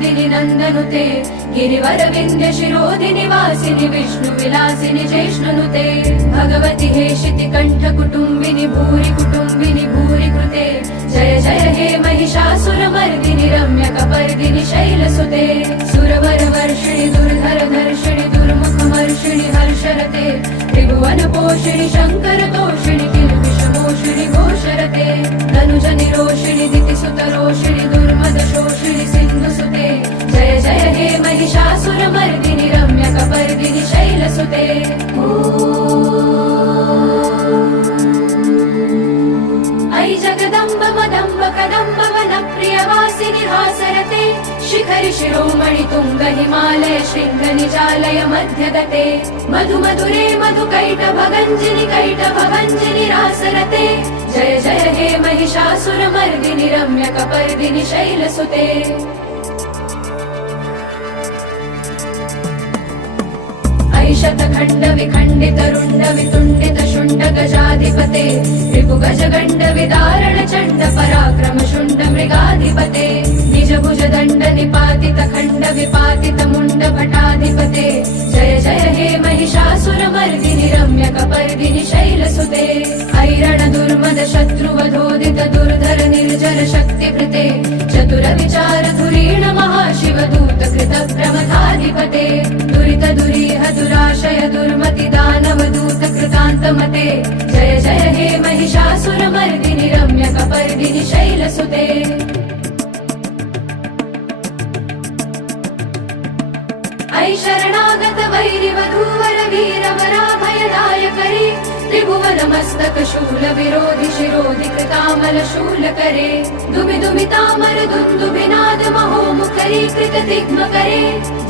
विनोदिनि नन्दनुते गिरिवर विन्ध्य शिरोधिनि वासिनि विष्णु विलासिनि जैष्णुनुते भगवति हेशिति कण्ठ कुटुम्बिनि भूरि कृते जय जय हे महिषासुरमर्दिनि रम्यकपर्दिनि शैलसुते सुरवर वर्षिणि दुर्धर धर्षिणि दुर्मुखमर्षिणि हर्षरते त्रिभुवन पोषिणि शङ्कर तोषिणि किल्बिषमोषिणि घोषरते तनुज निरोषिणि दितिसुतरोषिणि दुर्मद शोषिणि सिन्धुसुते जय जय हे महिषासुरमर्दिनि रम्यकपर्दिनि शैलसुते ऐ जगदम्ब मदम्ब कदम्ब वनप्रियवासिनि हासरते शिखरि शिरोमणि तुङ्ग हिमालय शृङ्ग निजालय मध्यगते मधु मधुरे मधुकैटभगञ्जिनि रासरते जय जय हे महिषासुरमर्दिनि रम्यकपर्दिनि शैलसुते शतखण्ड विखण्डित रुण्ड वितुण्डित शुण्ड गजाधिपते रिपुगज गण्ड विदारण चण्ड पराक्रम शुण्ड मृगाधिपते निज भुज दण्ड निपातित खण्ड विपातित मुण्ड भटाधिपते जय जय हे महिषासुरमर्दिनि रम्यकपर्दिनि शैलसुते ऐरण दुर्मद शत्रुवधोदित दुर्धर निर्जर शक्तिभृते चतुर विचार धुरीण महाशिवदूत कृत प्रमथाधिपते दुरित दुरीह दुराशय दुर्मति दानवदूत कृतान्तमते जय जय हे महिषासुरमर्दिनि रम्यकपर्दिनि शैलसुते ऐ शरणागत वैरिवधूवर वीरवराभयदायकरे त्रिभुवन मस्तक शूल विरोधि शिरोधि कृतामल शूल करे दुमि दुमितामर दुन्दुभिनाद महोमुखरी कृत दिग्म करे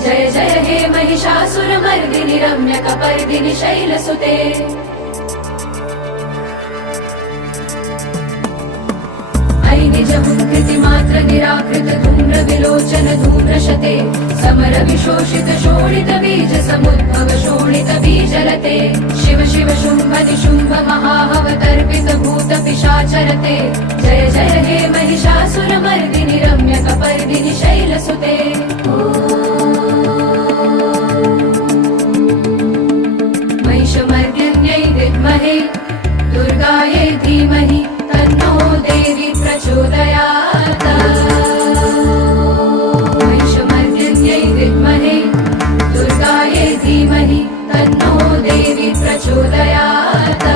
जय जय हे महिषासुरमर्दिनि रम्यकपर्दिनि शैलसुते निज हुंकृति मात्र निराकृत धूम्र विलोचन धूम्रशते समर विशोषित शोणित बीज समुद्भव शोणित बीजरते शिव शिव शुंभ निशुंभ महावतर्पित भूत पिशाचरते जय जय हे महिषासुरमर्दिनि रम्यकपर्दिनि शैलसुते महिषमर्दिन्यै विद्महे दुर्गायै धीमहि तन्नो देवी प्रचोदयात् महिषमर्दिन्यै विद्महे दुर्गायै धीमहि तन्नो देवी प्रचोदयात्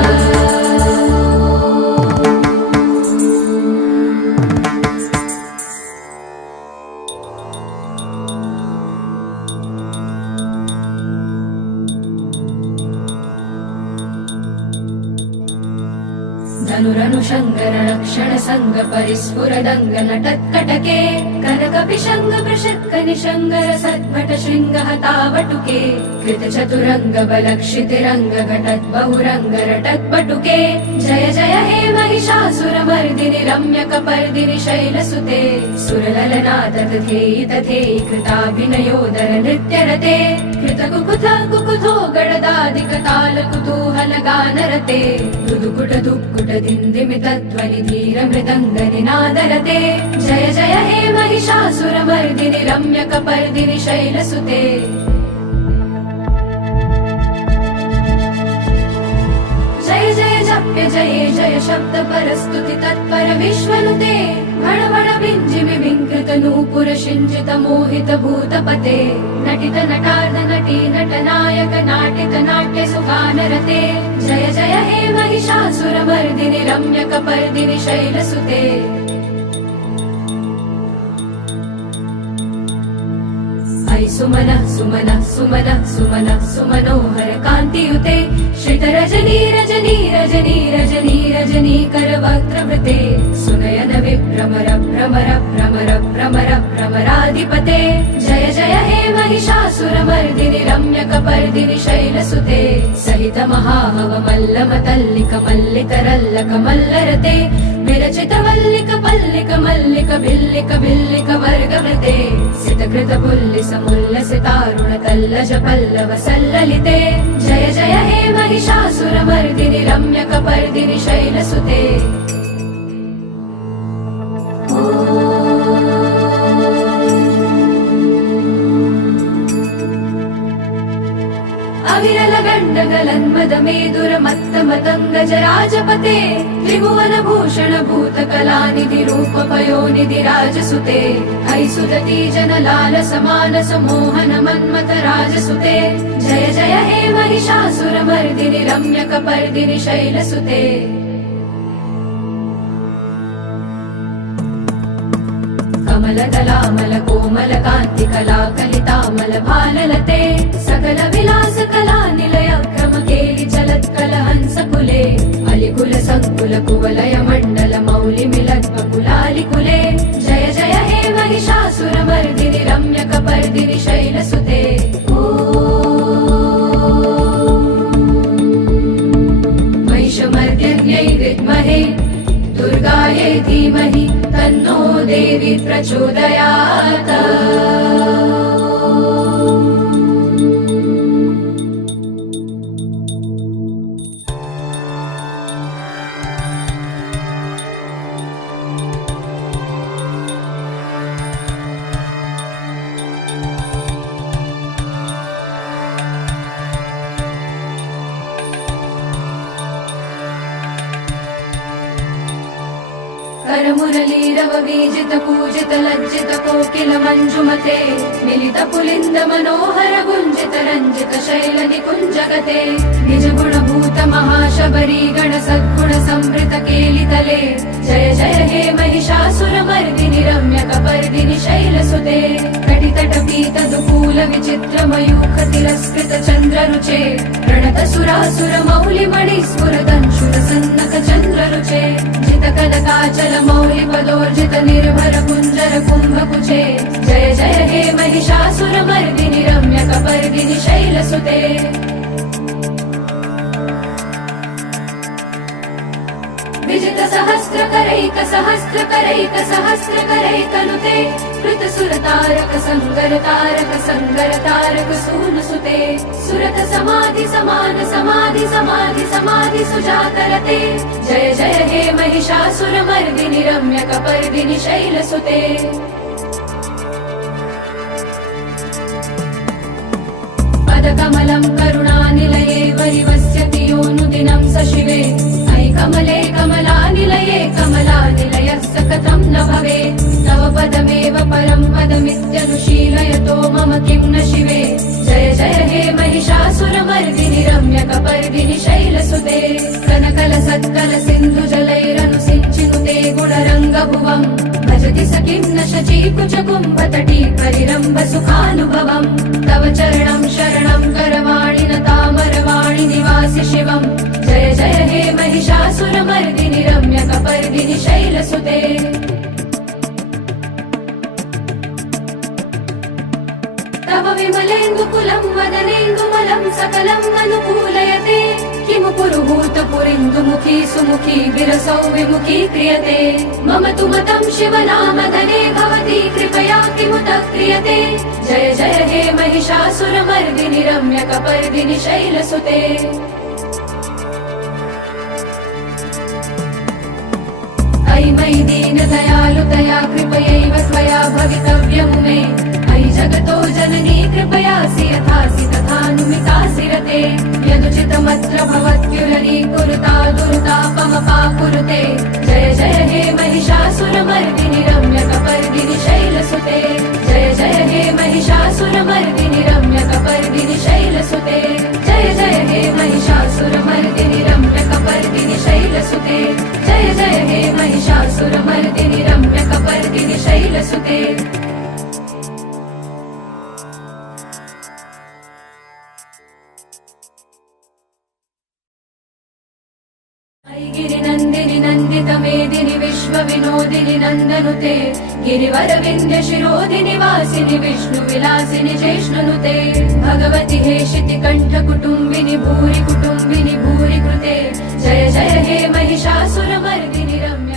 धनुरनुशङ्कर रक्षण संग परिस्फुर दङ्ग नटत्कटके कनक पिशङ्ग प्रशत्क निशङ्गर सद्भट शृङ्ग हतावटुके कृत चतुरङ्ग बलक्षितिरङ्ग घटत् बहुरङ्ग रटत् पटुके जय जय हे महिषासुरमर्दिनि रम्यकपर्दिनि शैलसुते सुरललनाद तथेयि तथेयि कृताभिनयोदर नृत्यरते कृत कुकुथ कुकुथो गडदादिक ताल कुतूहल गानरते दुदुकुट दुक्कुट दिन्दिमितध्वनि धीर मृदङ्ग निनादरते जय जय हे महिषासुरमर्दिनि रम्यकपर्दिनि शैलसुते जय जय जप्य जय जय शब्द परस्तुति तत्पर विश्वनुते भण भण बिञ्जिमि बिङ्कृत नूपुर शिञ्जित मोहित भूतपते नटित नटार्ध नटी नटनायक नाटित नाट्य सुखानरते जय जय हे महिषासुरमर्दिनि रम्यकपर्दिनि शैलसुते ऐ सुमनः सुमनः सुमनः सुमनः सुमनोहर कान्तियुते श्रितरजनी रजनी रजनी रजनी रजनी करवक्त्रवृते सुनयन विभ्रमर भ्रमर भ्रमर भ्रमर भ्रमराधिपते जय जय हे महिषासुरमर्दिनि रम्यकपर्दिनि शैलसुते सहित महाहव मल्लम तल्लिक मल्लिक रल्लक मल्लरते विरचित वल्लिक पल्लिक मल्लिक भिल्लिक भिल्लिक वर्गवृते सितकृत पुल्लिस मुल्लसितारुण तल्लज पल्लव सल्ललिते जय जय हे महिषासुरमर्दिनि रम्यकपर्दिनि शैलसुते मेदुरमत्तमतङ्गजराजपते त्रिभुवनभूषण भूतकलानिधि रूपपयोनिधि राजसुते अयि सुदती जनलालस मानस मोहन मन्मथ राजसुते जय जय हे महिषासुरमर्दिनि रम्यकपर्दिनि शैलसुते कमलदलामल कोमल कान्ति कला कलितामल भाललते सकल विलास कला निलय क्रम केलि चलत्कल हंस कुले अलिकुल संकुल कुवलय मण्डल मौलि मिलत् कुलालि कुले जय जय हे महिषासुर मर्दिनि रम्यकपर्दिनि शैलसुते महिषमर्दिन्यै विद्महे दुर्गायै धीमहि तन्नो देवी प्रचोदयात् करमुरलीरव बीजित पूजित लज्जित कोकिल मंजुमते मिलित पुलिंद मनोहर गुंजित रंजित शैल निकुंजगते निज गुण भूत महाशबरी गण सद्गुण संवृत केलितले जय जय हे महिषासुर मर्दिनि रम्यकपर्दिनि शैलसुते कटितट पीत दुकूल विचित्र मयूख तिरस्कृत चंद्र रुचे प्रणत सुरासुर मौलि मणि स्फुरदंशुर सन्नक चंद्र रुचे जित कनकाचल मौलि पदोर्जित निर्भर कुंजर कुंभ कुचे जय जय हे महिषासुर मर्दिनि रम्यकपर्दिनि शैलसुते विजित सहस्र करैक सहस्र कृत सुर तारक संगर तारक सूनुसुते सुरत समाधि समान समाधि सुजातरते जय जय हे महिषासुर मर्दिनि रम्यकपर्दिनि शैलसुते पदकमलं करुणानिलये वरिवस्यति योनुदिनं स शिवे अयि कमले कमलानिलये कमलानिलयस्य कथं न भवेत् तव पदमेव परं पदमित्यनुशीलयतो मम किं न शिवे जय जय हे महिषासुर मर्दिनि रम्यकपर्दिनि शैलसुते कनकल सत्कल सिन्धु जलैरनुसिञ्चिनुते गुणरङ्ग भुवं भजति स किं न शचीकुच कुम्भतटी परिरम्भ सुखानुभवम् तव चरणं शरणं करवाणि न तामरवाणि निवासि शिवं जय जय हे महिषासुर मर्दिनि रम्यकपर्दिनि शैलसुते तव विमलेन्दुकुलं वदनेन्दुमलं सकलम् अनुकूलयते किमु पुरुहूतपुरिन्दुमुखी सुमुखी विरसौ विमुखी क्रियते मम तु मतं शिवनामधने भवती कृपया किमुत क्रियते जय जय हे महिषासुर मर्दिनि रम्यकपर्दिनि शैलसुते अयि मयि दीनदयालुतया कृपयैव त्वया भवितव्यं मे अयि जगतो जननी कृपयासि यथासि तथानुमितासि रते यदुचितमत्र भवत्युरनीकुरुता दुरुतापमपाकुरुते जय जय हे महिषासुर मर्दिनि रम्यकपर्दिनि शैलसुते जय जय हे महिषासुर मर्दिनि रम्यकपर्दिनि शैलसुते जय जय हे महिषासुर मर्दिनि रम्यकपर्दिनि शैलसुते जय जय हे महिषासुर मर्दिनि रम्यकपर्दिनि शैलसुते गिरिनन्दिनि नन्दित मेदिनि विश्वविनोदिनि नन्दनुते गिरिवर विन्ध्य शिरोधिनि वासिनि विष्णु विलासिनि जैष्णुनुते भगवति हेशिति कण्ठ कुटुम्बिनि भूरि कृते जय जय हे महिषासुर मर्दिनि रम्य